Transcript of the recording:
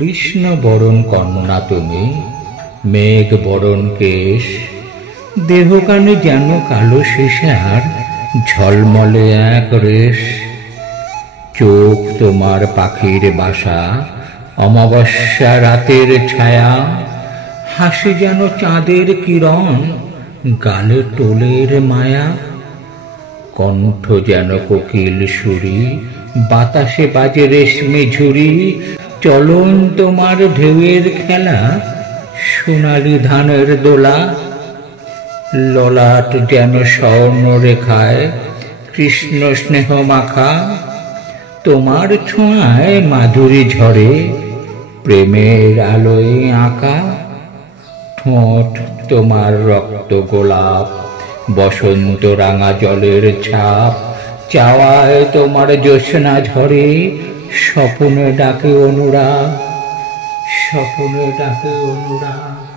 কৃষ্ণ বরণ কন্যা তুমি, মেঘ বরণ কেশ, দেহকানে যেন কালো শেষার ঝলমলে এক রেশ। চোখ তোমার পাখির বাসা, অমাবস্যা রাতের ছায়া, হাসি যেন চাঁদের কিরণ, গালে টোলের মায়া। কণ্ঠ যেন কোকিল সুরি, বাতাসে বাজে রেশমি ঝুরি। চলন তোমার ঢেউয়ের খেলা, সোনালি ধানের দোলা। ললাট যেন স্বর্ণ রেখায় কৃষ্ণ স্নেহ মাখা। তোমার ছোঁয়ায় মাধুরী ঝরে, প্রেমের আলোয় আঁকা। ঠোঁট তোমার রক্ত গোলাপ, বসন্ত রাঙা জলের ছাপ। চাওয়ায় তোমার জ্যোৎস্না ঝরে, স্বপ্নে ডাকে অনুরাগ, স্বপ্নে ডাকে অনুরাগ।